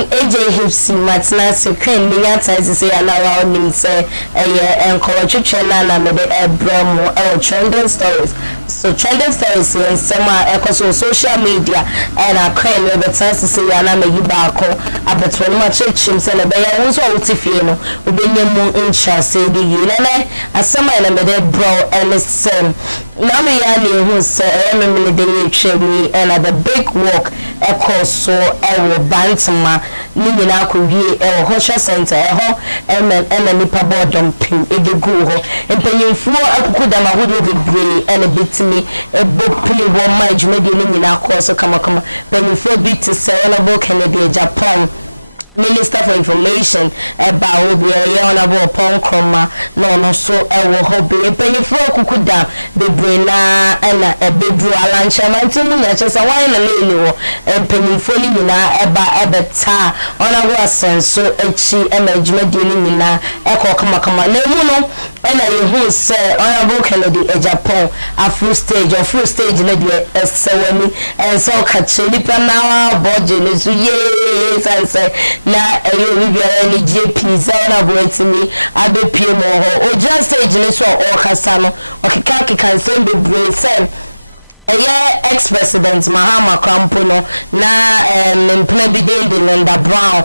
AJ Hipsy Matna so can me outside to say allow me say and college channel and the Bromo trending stories. So trending stories in some social media and I can with the chance to say Anna Mayibako about when much chims and a bear also Utifino will be more interested in you as some and the bro and the same. Now me who say Emily me and at the big walk echo so Bantama Nina Kuvi Hosha Center and Nipa Bodom Pin Ediguho and paying for a Kudama would be brave and a bit to me a book play one match maybe in our course of come paying for bit to sell a book and a Japan. Minister for Information about Obi Honorable Ponkroma no so hobby a penny for Kukuda the Brena and a bedroom alancha mantin just a wine and penny for Nina about ta on a wasson so a chi management dealing in a echo kama no and I say Honorable Kennedy Agyapong a full stage lady a sewani and so catching now bodging is yes I say na any JP zona boy me abe PMO o just stage ni so o kasa no o kika kan so be brain say ex-president Mahama Krampono na mpna bide de Linda Brown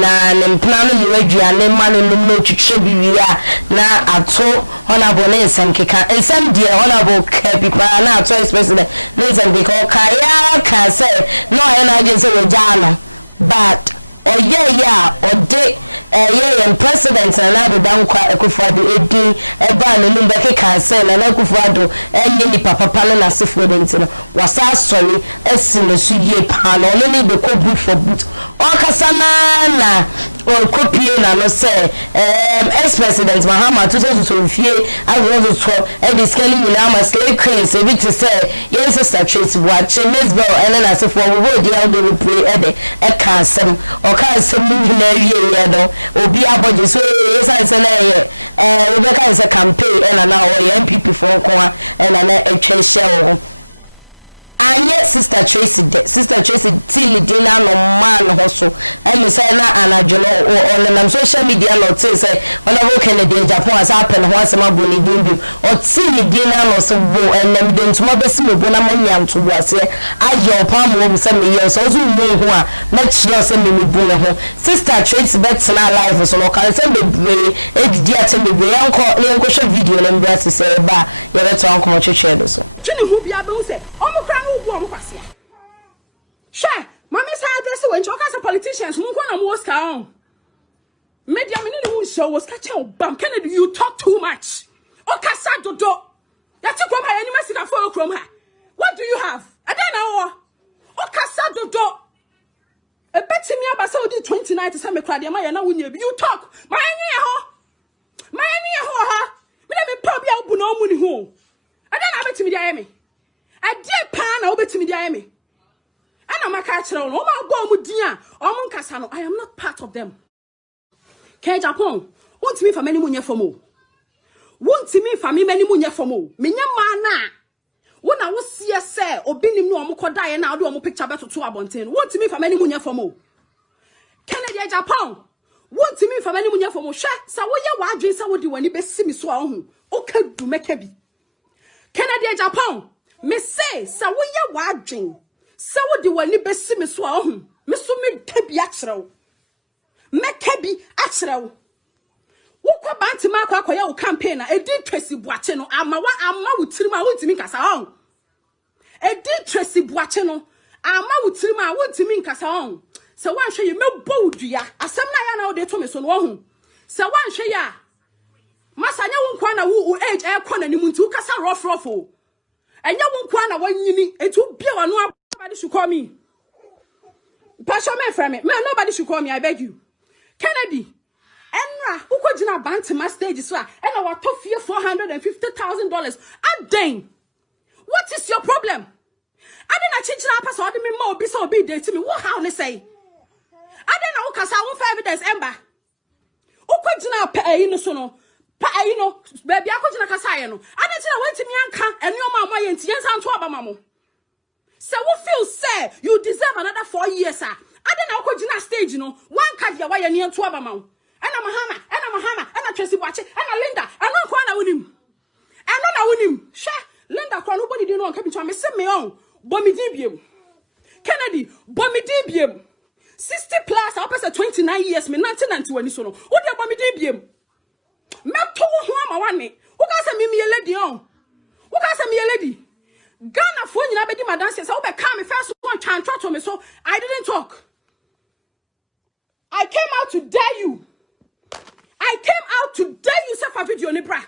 na mpna no yewadua ne ma no no twetwe biwia na ato honorable nsem keka nsem die honorable people na ato ex-president nsem keka kaya ka say no na je say we jano but president and I down quite a kufado edi eba no number cancel and akufado enye papa na sefo dentino was sorry esino su ye pan only be ko boot for boot o kasana na or copy na no say ex-president Mahama to fie I want to e scaling na ma slave queens e bit to say yes sister Tracey watch Lisbon and then as if we go dey pray e cancel o cancel na wie no obi abodi so yes say na we be can say campaign and na o MPP for ko and na etwe share anye sister Tracey till dinner no man hustle and me say na anajo on social media no say Honorable Kennedy Agyapong has happen ho asema boni dimbi o till dinner no so bo and them don't mo besi mo bo na mo nyam to wase ayo pa mo say me yes so zo mo ho a na chiro say me bo na ho sister Tracey bet na live so no kan say be e di atem be yanko show video na mbra say ba ye beto anko mo twetwe so twini hu bia be hu say Sure, mommy said this when you as politicians, who was down. Media minute show was catching bam. Kennedy, you talk too much. Oh, Cassado do. That's a my enemy sit for from her. What do you have? I don't know. Oh, Cassado do. A bet to me about Saudi 29 to some crowd. You talk. My enemy, ha. Let me pop out no money home. I don't have it to me, the enemy. I did pan over to me, the enemy. And I'm a catcher on I am not part of them. Agyapong, won't me for many munya for more. Won't me for me many munya for more. Minya mana. When I was see a say, or being no more die and I'll do a picture better to Abontain. Won't me for many munya for more. Agyapong, won't me for many munya for more. Sha, so what you want drinks I would do when you best see me so on. Okay, do make heavy. Agyapong, me say, so what you want drink. So what do you best see me so on? Miss me kebi actual. Me kebi actual. Wokwa banti ma kwa ya campaign e di Tracey Boakye no ama wutirima wuntimi nkasa on. E di Tracey Boakye no ama wutirima wuntimi nkasa on. Se wan hwe ye mebo udua asem na ya na wo de to me so no ho. Se wan hwe ya masanya wo nkwa na wo age e kɔ na nimu nti wo kasa rough o. Enya wo nkwa na wanyini etu bia wano nobody should call me. Pastor me friend me. Nobody should call me, I beg you. Kennedy. Enra, who could you ban to my stage so? And I was tough here $450,000. Dang. What is your problem? I didn't change that pass or me more be so be there to me. What how they say? I didn't know cause I won't evidence ember. Who could you now so no? Baby, I could not say no. I didn't know went to me and your mama and yes, I'm to Abamamo. So what feel say you deserve another 4 years, sir. Ada na uko jina stage no. One card ya waya ni entu aba ma wo. Ena Tracey Boakye, ena Linda, ena kwa na wonim. Ena na wonim. Sha, Linda kwa no body dey no nka bi twa me se me on. Bo me din biem. Kennedy, bo me din biem. 60 plus, I pass 29 years, me 1991 so no. Wo dey bo me din biem. Me to ho ama wane. Wo ka say me lady on. Wo ka say me lady. Ghana fo nyina be di madanse say wo be ka me first one twan to me so I didn't talk. I came out to dare you. I came out to dare you say for video ni bra.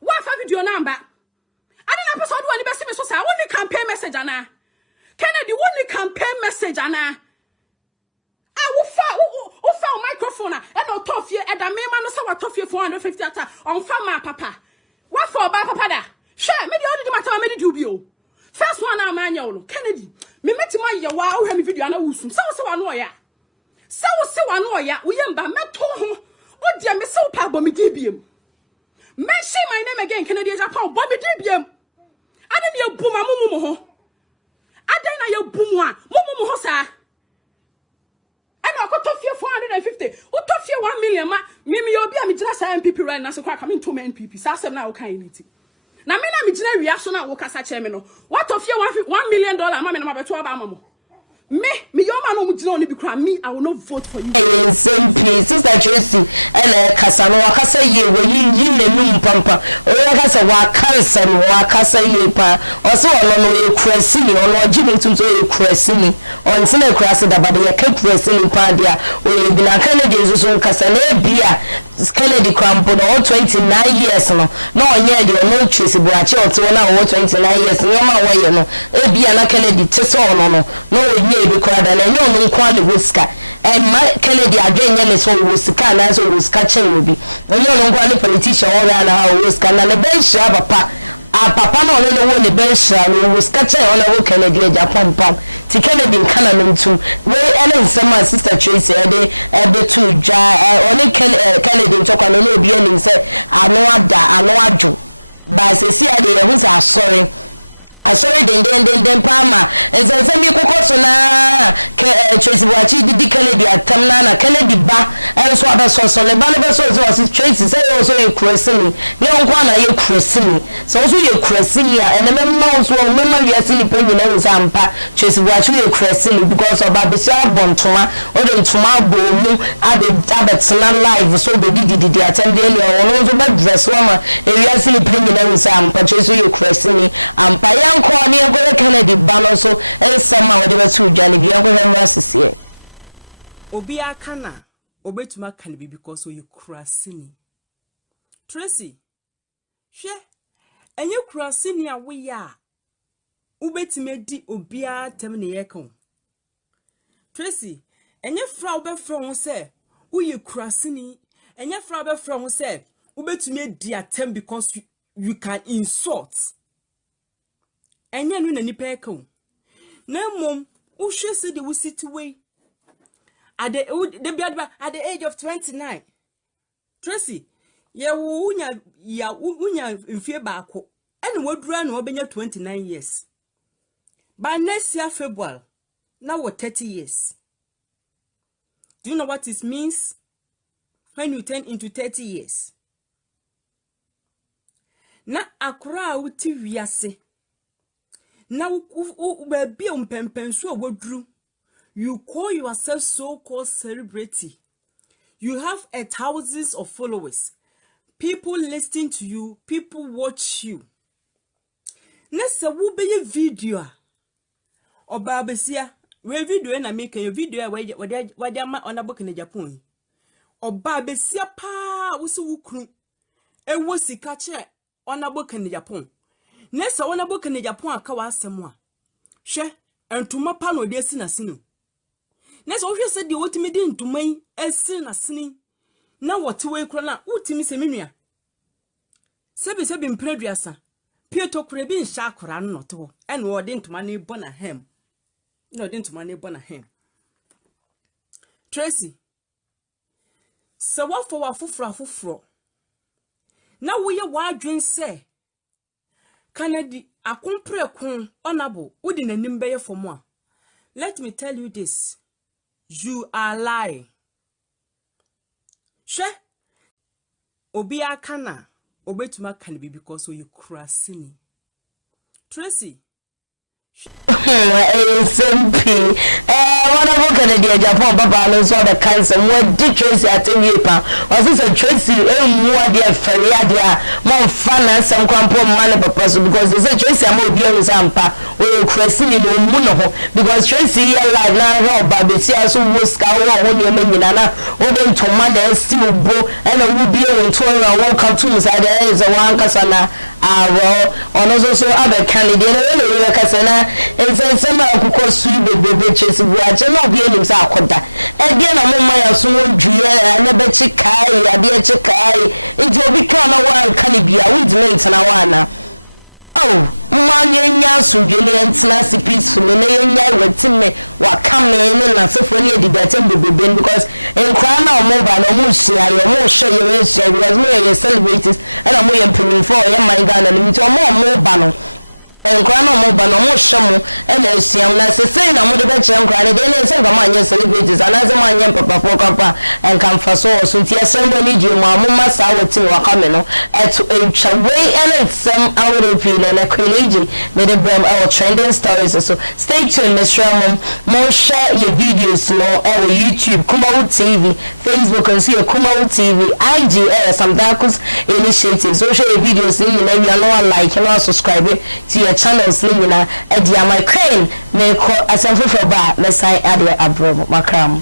What for video number? I don't know person do any best me so say I want the campaign message ana. Kennedy want the campaign message ana. I will found microphone and no tough here and the man no say what tough here 450 atta on farm papa. What for ba papa da? Share me the only matter me do bio. First one na man yo Kennedy. Me meti my ya wa wo me video ana wusum. So wano ya. So wano ya. We yamba meto ho. O dia me so pa bo me dibiem. Mention my name again Kennedy Agyapong bo me dibiem. Ade me abuma mumu ho. Ade na ye bumu a mumu ho sa. And I got off here 450. What off here 1 million ma me obi a me jina sa MPP right now so kwa come into MPP. Sa asem na wo kan unity. Na me na me jina reaction na wo kasa che me no. What off here $1 million ma me na ma beto aba amamo. Me your man no mujina oni bi kra me I will not vote for you. Same place sister Tracey and kasano wakasa ye we yin na num pampa o yakasa wa cancer no wakasa ye pa o so ono no ye krasi ni ono jimi tunto ye krasi ni on se na krasi da bade ye ka krasi ni pa dia o ye bi na Kennedy so kasa na bia Kennedy krampo no 29 years no na onye de no Tracey Boakye o to na 29 years no ma wo ye no e bia na Kennedy tese ono no no be kwada na nyo no kwa le woska e ma Kennedy adwenye le so woska na so woska chen obi nyo no kwa le politician o ya na ha woska na le bensha papa no le wo le bensha no woska chen o na wo Kennedy Agyapong pam ti Kennedy nkana no ntum we ene nsema sister Tracey ebe tu dwa oni Kennedy ntokwa no le obi ani se ano adwo ba se si ade ye hu sa sorry sorry den pama ense mi kokoso na Tracey Boakye di Kennedy atam na Kennedy ba enso abeso le ba le beso so Tracey say also ye krasini ne onkwa na ye krasini so also ye krasini a ene memma so memma wi asini penyi na nsa ampa Tracey Boakye ye krasini because of abesi abontoma o de ntoma bomu abetena live so be di atam de le ono so ba dress wama e wi asini penyi na nsa ampa Tracey ye krasini ampa ya ko ni go Kennedy bano so ensema wo de betu dwane bia go hemra sese obi aka na obetuma kan bi because you krasini Tracey hwe enye krasini a wo ya ubetime di obi a tem ne yekon Tracey enye fra wo be fra ho se wo ye krasini enye fra wo be fra ho se ubetime di atem because you can insult enye no na nipa ekon na mom wo hwe se de wo situwe at the age of 29 Tracey ye unya mfie baako ene wadura na obenya 29 years by next year February now what 30 years. Do you know what it means when you turn into 30 years? Na akura uti wiase na baby umpempenso wadru. You call yourself so-called celebrity. You have thousands of followers. People listening to you. People watch you. Nessa will be a video. Or Babesia, we video and I make a video where they are on a book in Japan. Or Babesia pa usu kru. E wosi kache on a book in Japan. Nessa on a book in Japan kawa semwa. She and to my pano de sinu. Next of you said the ultimate din to me as sin as sinning. Now what to wake crana, ultimate seminia. Sebi been predriasa. Pietro Crebin Shakran not to, and word into money bona hem. No, didn't money bona hem. Tracey. So what for a fufro? Now we a wild drink say. Canady, a compre con honorable, wouldn't a nimbe for more. Let me tell you this. You are lying. She Obi akana obetuma can be because you crasini. Tracey. Simple. What about the Japan Papa and so the cancer? What did Tracey at the paper? Was this a Tracey? More dear Ferriadia, more fun and some compo man person because they said Tracey I'm more dear Zampa or Cressini no Muno because Tracey alive now, but the CS was scour on your menina, or then to mother still bo and a would be on tour and one cartoons at the end of one casana. Well, on also other candidate, and say some of course sweet baby chase watch and not be able to aquata. Again, I'm my soon dear and a bet chikai, a dear chikai. It will become a one canibia with mates and a one. Oh, Manya Sujulian Snazzy peaceful, and I would tell me what come in and so for near the better baby because in crown or mobile or moose, I almost show you because we are celebrated and I'm waiting for my gun and we told more banner. And Grano Mobano Shamu and the Siam Nassay, I'm with the Betch and Granny, then say the man celebrities, and as a man, Papa, and come for so, so somebody, you, Mamma, Sawa, Wakamino, at way and it's some out of and a creation made a bram our trending stories. So stay tuned, Mr. Ramon. More share your videos more our YouTube, Kumawood TV, Facebook, and see your Kumawood TV, IGL, some Darkus initiatives. So share your videos, you know, you are not like, you know, subscribe to your channels nina e dia my crane me ko asamfo for ba me sai ade abro makram